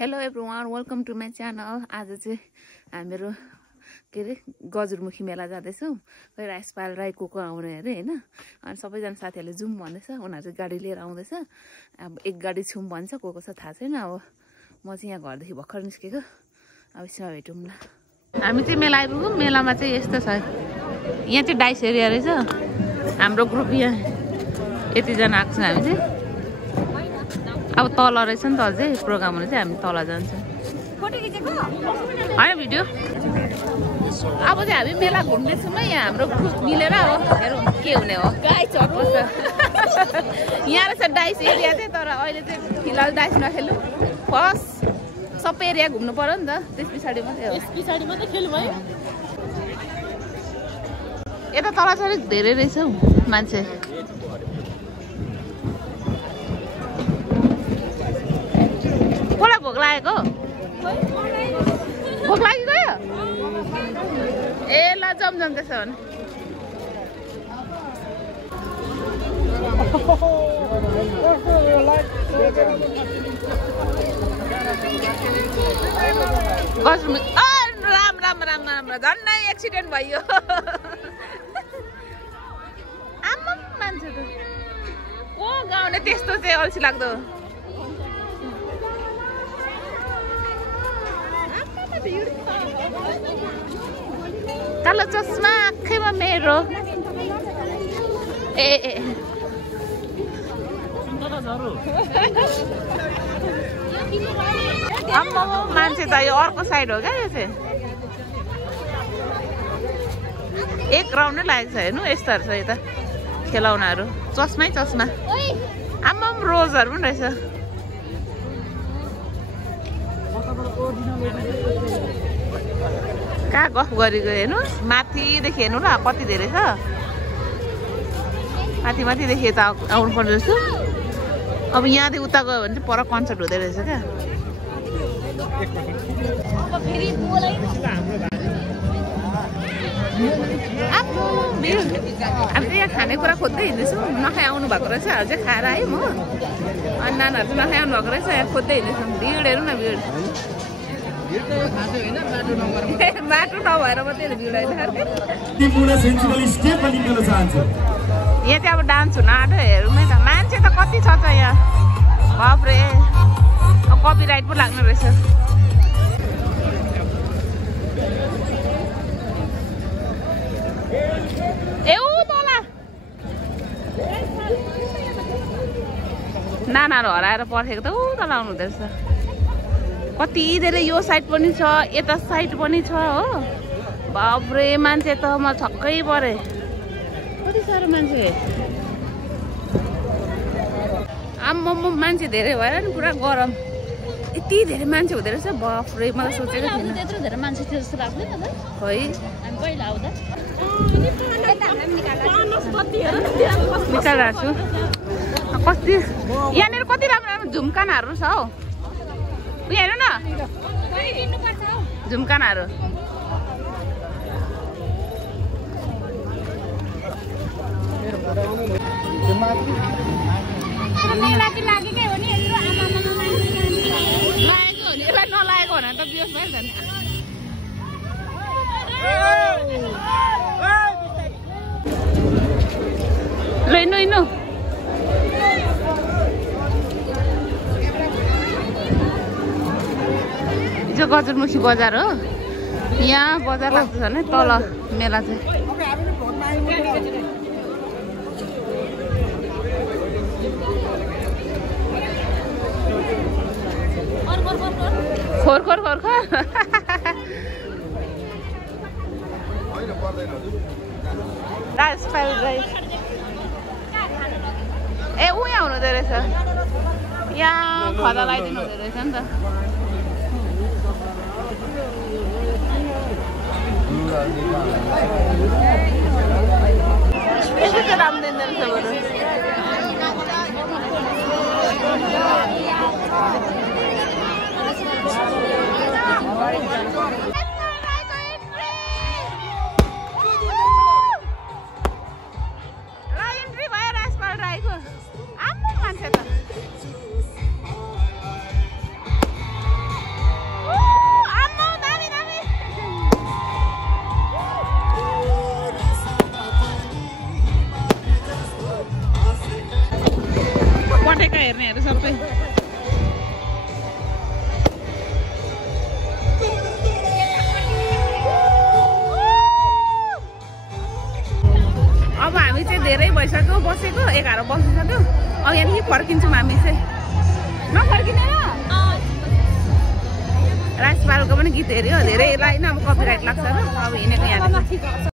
Hello everyone welcome to my channel. आज चाहिँ हामीहरू के अरे गजुरमुखी मेला जाँदैछौँ। खै राजपाल राई को आउने अरे होइन। अनि सबैजना साथीहरूले जाउँ भन्दैछ, उनीहरू चाहिँ गाडी लिएर आउँदैछ। अब एक गाडी छौँ भन्छ, को छ थाहा छैन। अब म चाहिँ यहाँ घरदेखि भर्खर निस्केको, अब यसमा भेटौँ न। हामी चाहिँ मेला आइपुग्यौँ। मेलामा चाहिँ यस्तो छ, यहाँ चाहिँ डाइस एरिया रहेछ। हाम्रो ग्रुप यहाँ यतिजना आएको छ। हामी चाहिँ अब तल रहेछ नि त, अझै प्रोग्राम हुने चाहिँ हामी तल जान्छौँ। होइन भिडियो। अब चाहिँ हामी मेला घुम्दैछौँ है, यहाँ हाम्रो ग्रुप मिलेर। हो हेरौँ के हुने हो। यहाँ रहेछ डाइस एरिया चाहिँ, तर अहिले चाहिँ फिलहाल डाइस नखेलौँ। फर्स्ट सबै एरिया घुम्नु पर्यो नि त, त्यस पछाडि मात्रै हो। पछाडि मात्रै खेल्नु भयो। यता तल चाहिँ अलिक धेरै रहेछ हौ मान्छे। कसलाई भोक लागेको? भोक लागि गयो? ए ल जाउँ जाउँ त्यसो भने। राम राम राम राम झन्डै एक्सिडेन्ट भयो। आम्मा मान्छे त को गाउने त्यस्तो चाहिँ अल्छी लाग्दो। कालो चस्मा आँखैमा मेरो। ए आम्मा मान्छे त यो अर्को साइड हो क्या। यो चाहिँ एक राउन्डै लागेको छ। हेर्नु यस्तोहरू छ यता खेलाउनाहरू। चस्मै चस्मा। आम्मा रोजहरू पनि रहेछ। कहाँ गफ गरेको हेर्नुहोस्, माथिदेखि हेर्नु ल कति धेरै छ। माथि माथिदेखि यता आउनु पर्ने जस्तो। अब यहाँदेखि उता गयो भने चाहिँ पर कन्सर्ट हुँदै रहेछ क्या। हामी चाहिँ यहाँ खानेकुरा खोज्दै हिँड्दैछौँ। नखाइ आउनु भएको रहेछ, अरू चाहिँ खाएर आयो म। अनि नानीहरू चाहिँ नखाइ आउनु भएको रहेछ, यहाँ खोज्दै हिँड्दैछौँ। भिड हेरौँ न, भिड बाटो नभएर मात्रै भिड होइन। यहाँ चाहिँ अब डान्स हुन आँट्यो। हेरौँ है त, मान्छे त कति छ त यहाँ। बाफ्रे, अब कपिराइट पो लाग्नु रहेछ। नानाहरू हराएर पर्खेको त ऊ तल आउनु हुँदो रहेछ। कति धेरै यो साइड पनि छ, यता साइड पनि छ हो। बाफ्रे मान्छे त म छक्कै परेँ, कति साह्रो मान्छे। आम्मा मान्छे धेरै भएर नि पुरा गरम। यति धेरै मान्छे हुँदो रहेछ। बाफ्रे मलाई सोचेको थिएन त्यत्रो धेरै मान्छे थियो जस्तो लाग्दैन त। खै हामी पहिला आउँदा निकालिरहेको छु। कति यहाँनिर कति राम्रो राम्रो झुम्कानाहरू छ हौ। उयो हेर्नु न झुम्कानाहरू। यसलाई नलागेको भने त बिहोस भएर जाने। लैनु हिँड्नु। हिजो गजुरमुखी बजार हो। यहाँ बजार लाग्छ भने तल मेला चाहिँ। खोर खोर खोर खोर। राजपाल राई। ए ऊ यहाँ हुनुहुँदो रहेछ, यहाँ खदा लगाइदिनु हुँदो रहेछ नि त। यसो चाहिँ राम्रो दिँदो रहेछ बरु। इन्ट्री भयो राजपाल राईको। आम्मा मान्छे त हेर्नेहरू सबै। अब हामी चाहिँ धेरै भइसक्यो बसेको, 11 बसिसक्यो। अब यहाँदेखि फर्किन्छौँ हामी चाहिँ। नफर्किने राइस पालको पनि गीत हेऱ्यो धेरैलाई अब कपिराइट लाग्छ र अब हिँडेको यहाँ।